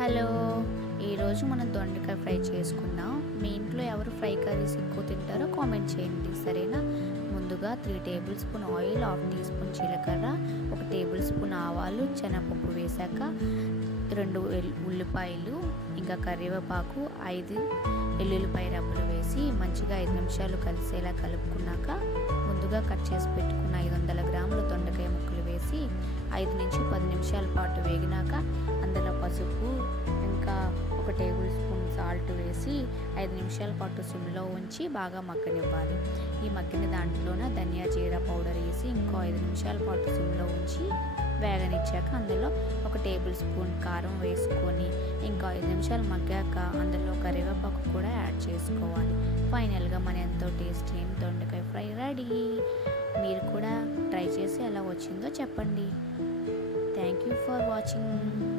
Hello, ఈరోజు మనం దొండకాయ ఫ్రై చేసుకుందాం. మీ ఇంట్లో ఎవరు ఫ్రై కర్రీస్ ఎక్కువ తింటారో కామెంట్ చేయండి, సరేనా? ముందుగా 3 tablespoon oil, 1/2 teaspoon జీలకర్ర, 1 టేబుల్ స్పూన్ ఆవాలు, శనగపప్పు వేశాక 2 ఉల్లిపాయలు, ఇంకా కరివేపాకు, 5 వెల్లుల్లిపాయ రబ్బలు వేసి మంచిగా 5 నిమిషాలు కలిసేలా కలుపుకున్నాక ముందుగా కట్ చేసి పెట్టుకున్న 500 గ్రాముల దొండకాయ ముక్కలు వేసి 5 నుంచి 10 నిమిషాల పాటు వేగినాక అందులో పసుపు ఇంకా 1 టేబుల్ స్పూన్ సాల్ట్ వేసి 5 నిమిషాల పాటు సిమ్లో ఉంచి బాగా మగ్గనివ్వాలి. ఈ మగ్గిన దాంట్లోన ధనియా జీరా పౌడర్ వేసి ఇంకో 5 నిమిషాల పాటు సిమ్లో ఉంచి వేగనిచ్చాక అందులో 1 టేబుల్ స్పూన్ కారం వేసుకొని ఇంకా 5 నిమిషాలు మగ్గాక అందులో కరివేపాకు కూడా యాడ్ చేసుకోవాలి. ఫైనల్గా మన ఎంతో టేస్టీ అయిన దొండకాయ ఫ్రై రెడీ. మీరు కూడా ట్రై చేసి ఎలా వచ్చిందో చెప్పండి. Thank you for watching.